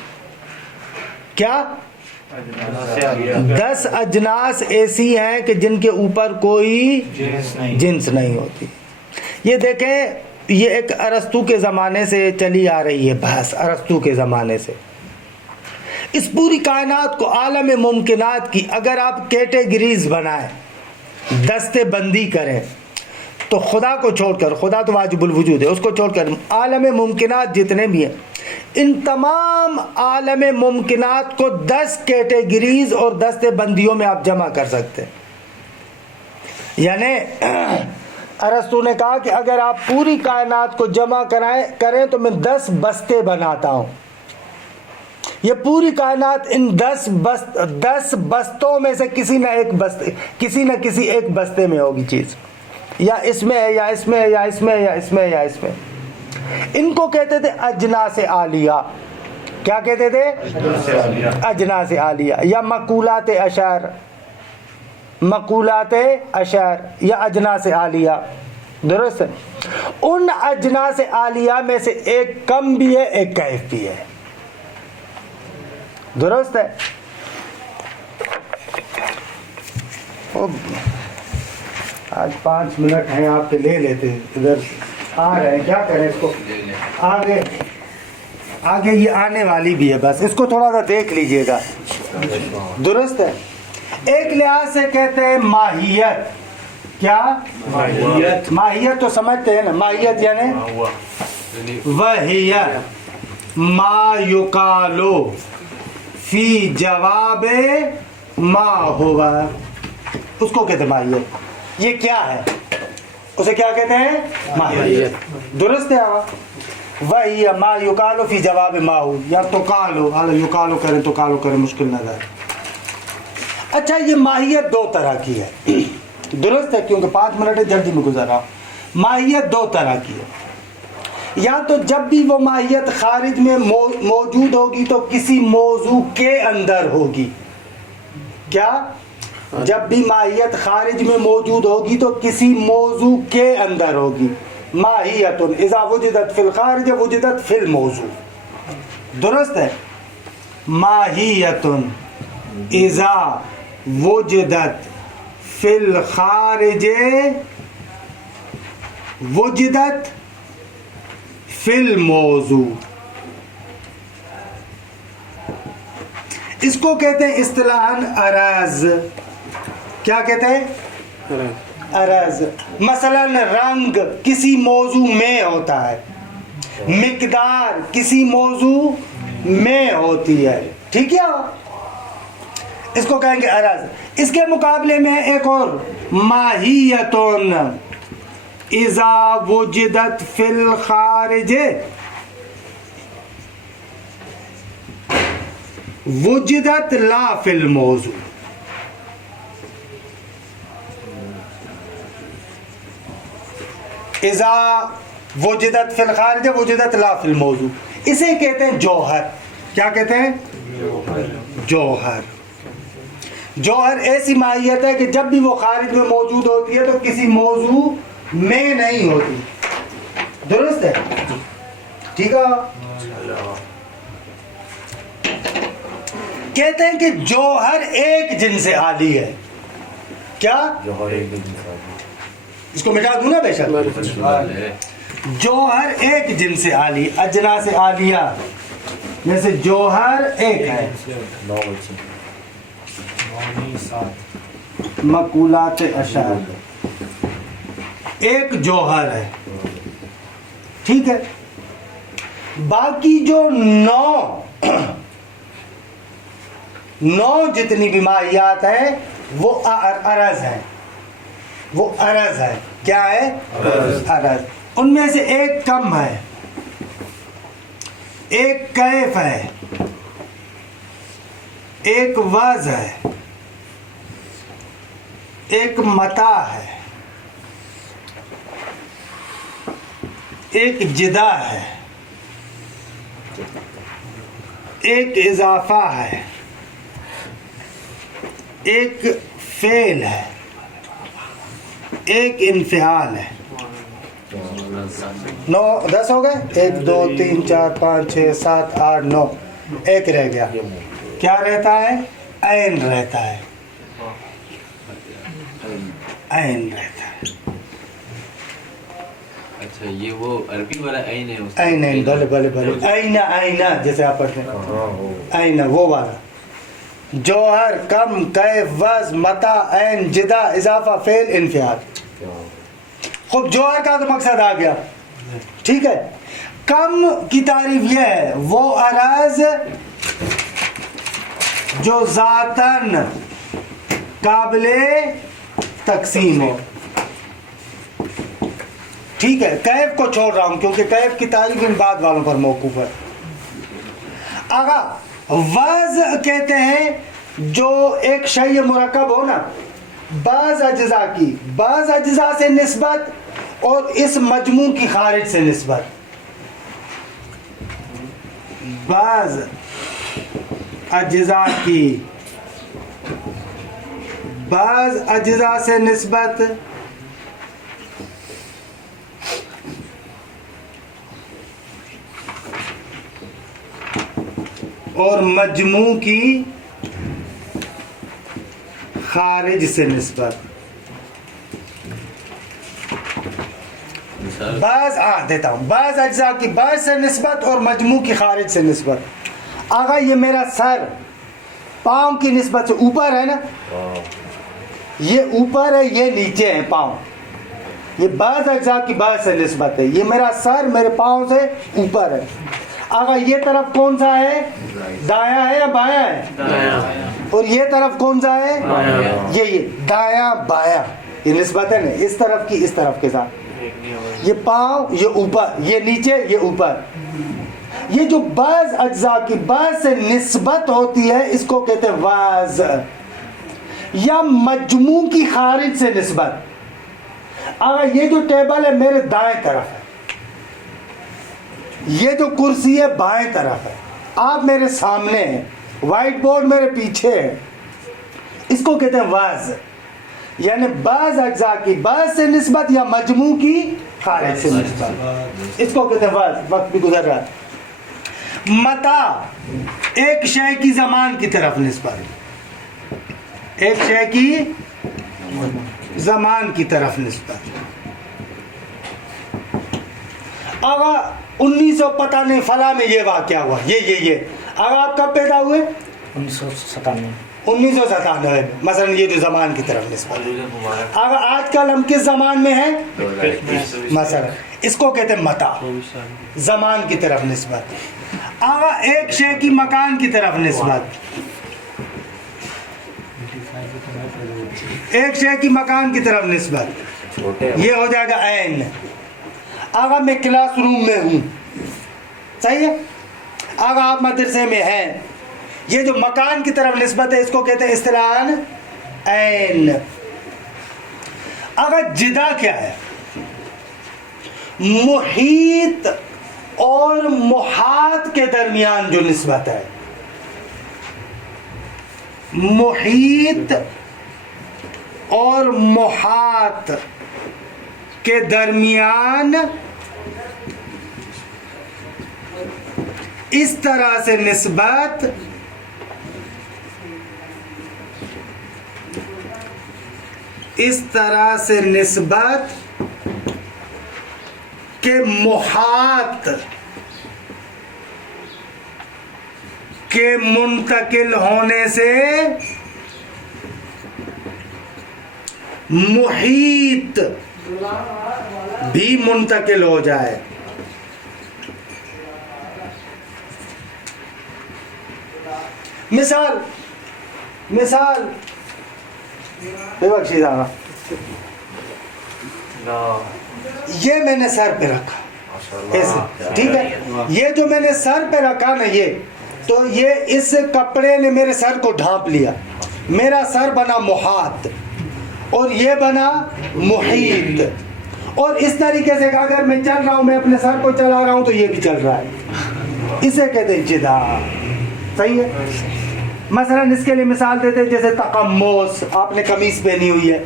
کیا 10 اجناس ایسی ہیں کہ جن کے اوپر کوئی جنس نہیں ہوتی. یہ دیکھیں یہ ایک ارسطو کے زمانے سے چلی آ رہی ہے بحث، ارسطو کے زمانے سے. اس پوری کائنات کو، عالم ممکنات کی اگر آپ کیٹیگریز بنائیں، دستے بندی کریں، تو خدا کو چھوڑ کر، خدا تو واجب الوجود ہے، اس کو چھوڑ کر عالم ممکنات جتنے بھی ہیں، ان تمام عالم ممکنات کو 10 کیٹیگریز اور دستے بندیوں میں آپ جمع کر سکتے ہیں. یعنی ارسطو نے کہا کہ اگر آپ پوری کائنات کو جمع کریں تو میں 10 بستے بناتا ہوں. یہ پوری کائنات ان 10 بستوں میں سے کسی نہ کسی ایک بستے میں ہوگی چیز، یا اس میں ہے، یا اس میں ہے، یا اس میں ہے، یا اس میں ہے، یا اس میں. ان کو کہتے تھے اجناس عالیہ. کیا کہتے تھے؟ اجناس عالیہ، یا مقولات اشعار، مقولات اشعار یا اجناس عالیہ. درست ہے. ان اجناس عالیہ میں سے ایک کم بھی ہے، ایک کیف بھی ہے. درست ہے. آج 5 منٹ ہیں آپ کے، لے لیتے ہیں، ادھر آ رہے ہیں، کیا کریں اس کو آگے یہ آنے والی بھی ہے، بس اس کو تھوڑا سا دیکھ لیجئے گا. درست ہے. ایک لحاظ سے کہتے ہیں ماہیت. کیا ماہیت تو سمجھتے ہیں نا، ماہیت یعنی وہی ما یقالو فی جواب ما ہوا، اس کو کہتے ہیں ماہیت. یہ کیا ہے؟ اسے کیا کہتے ہیں؟ ماہیت. درست ہے. وہی ما یقالو فی جواب ما ہو، یا تو کالو، یقالو کریں تو کالو کریں، مشکل نہ جائے. اچھا، یہ ماہیت 2 طرح کی ہے. درست ہے، کیونکہ 5 منٹ جلدی میں گزر رہا. ماہیت 2 طرح کی ہے. یا تو جب بھی وہ ماہیت خارج میں موجود ہوگی تو کسی موضوع کے اندر ہوگی. کیا؟ جب بھی ماہیت خارج میں موجود ہوگی تو کسی موضوع کے اندر ہوگی. ماہیت اذا وجدت فی الخارج وجدت فی الموضوع. درست ہے. ماہیت اذا وجدت فی الخارج وجدت فی الموضوع. اس کو کہتے ہیں اصطلاحاً عرض. کیا کہتے ہیں؟ عرض. مثلا رنگ کسی موضوع میں ہوتا ہے، مقدار کسی موضوع میں ہوتی ہے. ٹھیک ہے، اس کو کہیں گے عرض. اس کے مقابلے میں ایک اور ماہیت اذا وجدت فی الخارج وجدت لا فی الموضوع. اذا وجدت فی الخارج وجدت لا فی الموضوع. اسے کہتے ہیں جوہر. کیا کہتے ہیں؟ جوہر. جوہر ایسی ماہیت ہے کہ جب بھی وہ خارج میں موجود ہوتی ہے تو کسی موضوع میں نہیں ہوتی. درست ہے. ٹھیک ہے. کہتے ہیں کہ جوہر ایک جنس عالی ہے. کیا؟ اس کو مٹا دوں نا بے شک. جوہر ایک جنس عالی، اجناس عالیہ میں سے جوہر ایک ہے. مقولات اشعار ایک جوہر ہے. ٹھیک ہے. باقی جو 9 جتنی بھی ماہیات ہیں وہ عرض ہے. وہ عرض ہے. کیا ہے؟ عرض. ان میں سے ایک کم ہے، ایک کیف ہے، ایک وضع ہے، ایک متاع ہے، ایک جدا ہے، ایک اضافہ ہے، ایک فعل ہے، ایک انفعال ہے. 10 ہو گئے. 1 2 3 4 5 6 7 8 9. ایک رہ گیا. کیا رہتا ہے؟ عین رہتا ہے. عین رہتا ہے. اچھا یہ وہ عربی والا عین ہے اس عین عین بھلے بھلے بھلے آئینہ آئینہ جیسے آپ پڑھتے ہیں آئینہ وہ والا جوہر کم کیف وز متا عین جدا اضافہ فعل انفعال. خوب جوہر کا تو مقصد آ گیا ٹھیک ہے. کم کی تعریف یہ ہے وہ اراض جو ذاتاً قابل تقسیم ہو. ٹھیک ہے کیف کو چھوڑ رہا ہوں کیونکہ کیف کی تعریف ان بعد والوں پر موقوف ہے. آگا وز کہتے ہیں جو ایک شیء مرکب ہو نا بعض اجزاء کی بعض اجزاء سے نسبت اور اس مجموع کی خارج سے نسبت. بعض اجزاء کی بعض اجزاء سے نسبت اور مجموع کی خارج سے نسبت. بعض دیتا ہوں بعض اجزاء کی بعض سے نسبت اور مجموع کی خارج سے نسبت. آگا یہ میرا سر پاؤں کی نسبت سے اوپر ہے نا یہ اوپر ہے یہ نیچے ہے پاؤں. یہ بعض اجزاء کی بعض سے نسبت ہے. یہ میرا سر میرے پاؤں سے اوپر ہے. آگا یہ طرف کون سا ہے دایاں ہے یا بایاں ہے اور یہ طرف کون سا ہے یہ دایاں بایاں. یہ نسبت ہے نا اس طرف کی اس طرف کے ساتھ. یہ پاؤں یہ اوپر یہ نیچے یہ اوپر. یہ جو بعض اجزاء کی بعض سے نسبت ہوتی ہے اس کو کہتے ہیں وز یا مجموع کی خارج سے نسبت. آگا یہ جو ٹیبل ہے میرے دائیں طرف ہے یہ جو کرسی ہے بائیں طرف ہے آپ میرے سامنے ہیں وائٹ بورڈ میرے پیچھے ہے. اس کو کہتے ہیں وز یعنی بعض اجزاء کی بعض سے نسبت یا مجموع کی خارج سے نسبت. اس کو کہتے ہیں وز. وقت بھی گزر رہا ہے. متا ایک شے کی زمان کی طرف نسبت ایک شے کی زمان کی طرف نسبت. آگا 1900 پتہ نہیں فلاں میں یہ واقعہ ہوا یہ آگا آپ کب پیدا ہوئے 1997 میں مثلا یہ جو زمان کی طرف نسبت. آگا آج کل ہم کس زمان میں ہیں مثلا اس کو کہتے ہیں متا زمان کی طرف نسبت. آگا ایک شے کی مکان کی طرف نسبت ایک شے کی مکان کی طرف نسبت یہ ہو جائے گا عین. آگا میں کلاس روم میں ہوں صحیح ہے. آگا آپ مدرسے میں ہیں یہ جو مکان کی طرف نسبت ہے اس کو کہتے ہیں اصطلاحاً عین. آگا جدا کیا ہے محیط اور محاط کے درمیان جو نسبت ہے محیط اور محاط کے درمیان اس طرح سے نسبت کہ محاط کے منتقل ہونے سے محیط بھی منتقل ہو جائے. مثال بے بخشی زارا یہ میں نے سر پہ رکھا ایسے ٹھیک ہے. یہ جو میں نے سر پہ رکھا نا یہ تو یہ اس کپڑے نے میرے سر کو ڈھانپ لیا میرا سر بنا محاط اور یہ بنا محیط. اور اس طریقے سے اگر میں چل رہا ہوں میں اپنے سر کو چلا رہا ہوں تو یہ بھی چل رہا ہے. اسے کہتے ہیں جدا. صحیح ہے. مثلا اس کے لیے مثال دیتے ہیں جیسے تقمص آپ نے قمیص پہنی ہوئی ہے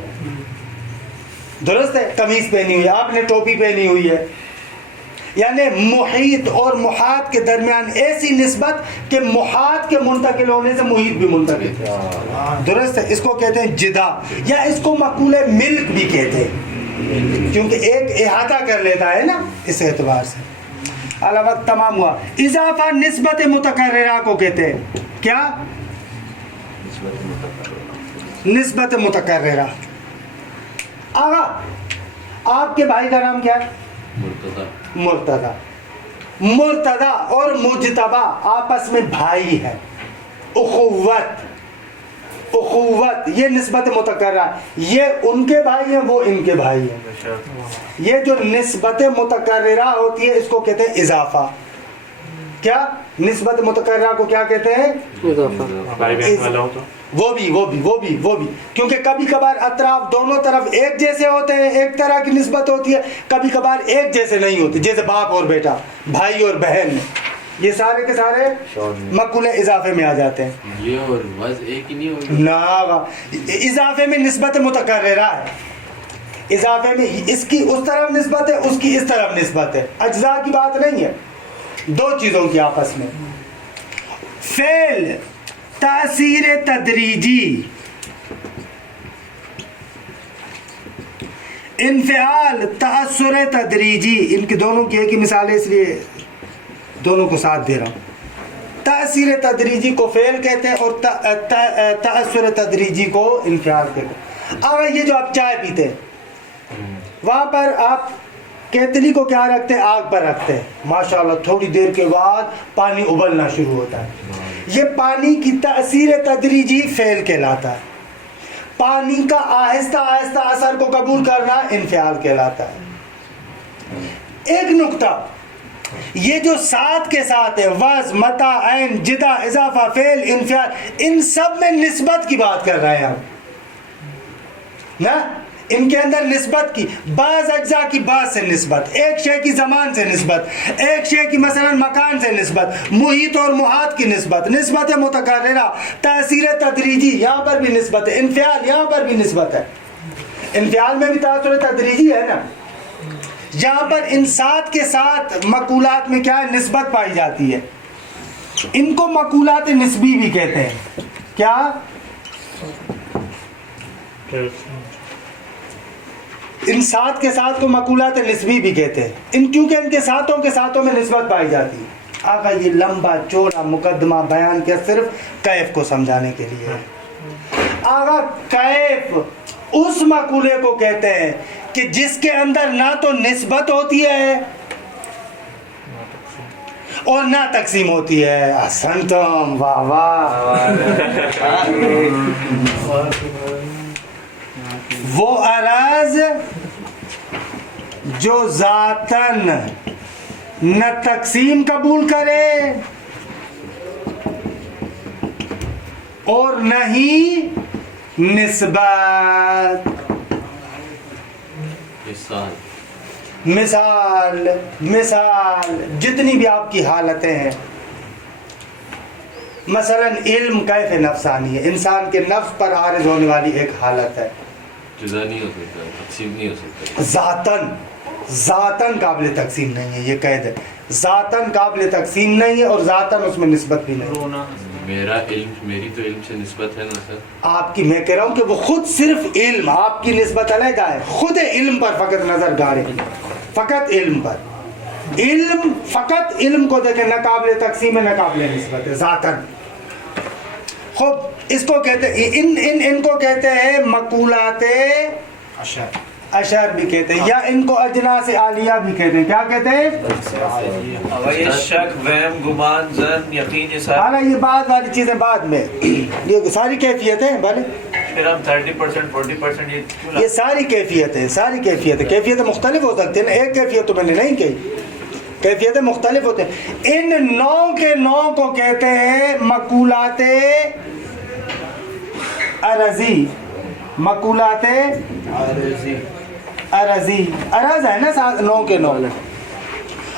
درست ہے قمیص پہنی ہوئی ہے آپ نے ٹوپی پہنی ہوئی ہے یعنی محیط اور محاط کے درمیان ایسی نسبت کہ محاط کے منتقل ہونے سے محیط بھی منتقل درست ہے. اس کو کہتے ہیں جدا یا اس کو مقولہ ملک بھی کہتے ہیں. کیونکہ ایک احاطہ کر لیتا ہے نا اس اعتبار سے. اعلیٰ وقت تمام ہوا. اضافہ نسبت متکررہ کو کہتے ہیں. کیا؟ نسبت متکررہ. آغا آپ کے بھائی کا نام کیا ہے؟ مرتضی. مرتضی اور مجتبی آپس میں بھائی ہے. اخوت یہ نسبت متکررہ. یہ ان کے بھائی ہیں وہ ان کے بھائی ہیں. یہ جو نسبت متکررہ ہوتی ہے اس کو کہتے ہیں اضافہ. کیا نسبت متکررہ کو کیا کہتے ہیں؟ بھائی بہن والا ہو تو وہ بھی کیونکہ کبھی کبھار اطراف دونوں طرف ایک جیسے ہوتے ہیں, ایک طرح کی نسبت ہوتی ہے, کبھی کبھار ایک جیسے نہیں ہوتی, جیسے باپ اور بیٹا, بھائی اور بہن. یہ سارے کے سارے مقولے اضافے میں آ جاتے ہیں. یہ اور وز ایک ہی نہیں ہوگی نا, اضافے میں نسبت متکررہ ہے. اضافے میں اس کی اس طرف نسبت ہے, اس کی اس طرف نسبت ہے. اجزاء کی بات نہیں ہے, دو چیزوں کی آپس میں. فعل تاثیر تدریجی, انفعال تاثر تدریجی. ان کی دونوں کی ایک ہی مثال ہے اس لیے دونوں کو ساتھ دے رہا ہوں. تاثیر تدریجی کو فعل کہتے ہیں اور تاثر تدریجی کو انفعال کہتے ہیں. اب یہ جو آپ چائے پیتے ہیں وہاں پر آپ کیتلی کو کیا رکھتے ہیں؟ آگ پر رکھتے ہیں. ماشاءاللہ تھوڑی دیر کے بعد پانی ابلنا شروع ہوتا ہے. یہ پانی کی تاثیر تدریجی فعل کہلاتا ہے. پانی کا آہستہ آہستہ اثر کو قبول کرنا انفعال کہلاتا ہے. ایک نقطہ, یہ جو ساتھ کے ساتھ ہے وز, متا, عین, جدا, اضافہ, فعل, انفعال, ان سب میں نسبت کی بات کر رہے ہیں ہم نا. ان کے اندر نسبت کی, بعض اجزاء کی بعض سے نسبت, ایک شے کی زمان سے نسبت, ایک شے کی مثلا مکان سے نسبت, محیط اور محاط کی نسبت, نسبت متکررہ, تاثیر تدریجی, یہاں پر بھی نسبت ہے, انفعال, یہاں پر بھی نسبت ہے. انفعال میں بھی تاثر تدریجی ہے نا. یہاں پر ان ساتھ کے ساتھ مقولات میں کیا ہے؟ نسبت پائی جاتی ہے. ان کو مقولات نسبی بھی کہتے ہیں. کیا؟ ان ساتھ کے ساتھ کو مقولات نسبی بھی کہتے ہیں. ان کیونکہ ان کے ساتھوں میں نسبت پائی جاتی ہے. آقا یہ لمبا چوڑا مقدمہ بیان کیا صرف کیف کو سمجھانے کے لیے ہے. آقا کیف اس مقولے کو کہتے ہیں کہ جس کے اندر نہ تو نسبت ہوتی ہے اور نہ تقسیم ہوتی ہے. احسنتم, واہ واہ. وہ اراض جو ذاتاً نہ تقسیم قبول کرے اور نہ ہی نسبت. مثال جتنی بھی آپ کی حالتیں ہیں, مثلا علم کیف نفسانی ہے, انسان کے نفس پر عارض ہونے والی ایک حالت ہے. جدا نہیں ہو سکتا, تقسیم نہیں ہو سکتا. ذاتاً قابل تقسیم نہیں ہے, یہ قید ہے. ذاتاً قابل تقسیم نہیں ہے اور ذاتاً اس میں نسبت بھی نہیں. میرا علم, میری تو علم سے نسبت ہے نا سر. آپ کی, میں کہہ رہا ہوں کہ وہ خود صرف علم, آپ کی نسبت علیحدہ ہے, خود علم پر فقط نظر گارے, فقط علم پر. علم, فقط علم کو دیکھیں, نہ قابل تقسیم ہے نہ قابل نسبت ہے ذاتاً. خوب, اس کو کہتے ہیں ان کو کہتے ہیں مقولات اشر بھی کہتے ہیں, یا ان کو اجناس عالیہ بھی کہتے ہیں. کیا کہتے ہیں؟ یہ شک, وہم, گمان, ظن, یقین, یہ سارے. حالانکہ یہ بعد والی چیزیں بعد میں, یہ ساری کیفیتیں ہیں. بھلے پھر ہم 30% 40% یہ ساری کیفیتیں, کیفیتیں مختلف ہو سکتی ہیں. ایک کیفیت تو میں نے نہیں کہی, کیفیتیں مختلف ہوتے ہیں. ان نو کے نو کو کہتے ہیں مقولات عرضی. مقولات عرضی, عرض ہے نا 9 کے 9.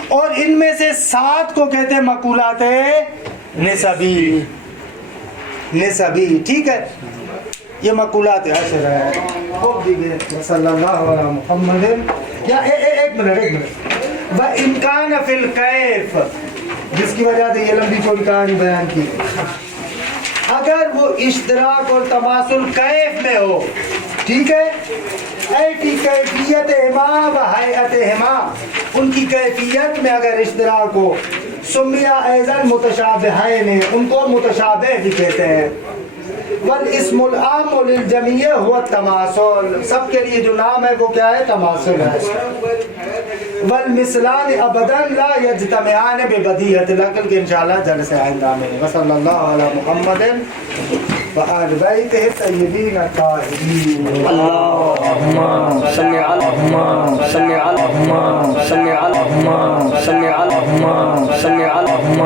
اور ان میں سے 7 کو کہتے ہیں مقولات نسبی. ٹھیک ہے, یہ مقولات عشر ہے. صلی اللہ علیہ محمد. یا ایک منٹ. وَإِنْ فِي الْكَيْفِ, جس کی وجہ سے یہ لمبی چوڑی کہانی بیان کی. اگر وہ اشتراک اور تماثل کیف میں ہو, ٹھیک ہے, اے فی کیفیتہما و ہیئتہما، ان کی کیفیت میں اگر اشتراک ہو، سمیہ ایضاً متشابہین، ان کو متشابہ بھی کہتے ہیں، والاسم العام للجمیع هو التماثل، سب کے لیے جو نام ہے وہ کیا ہے؟ تماثل ہے، والمثلان ابدا لا یجتمعان ببدیہۃ العقل، کہ انشاءاللہ جلسے آئندہ میں وصلی اللہ علی محمد وآل بیتہ الطیبین الطاہرین. اللهم صل على محمد صل على محمد صل على محمد صل على محمد صل على محمد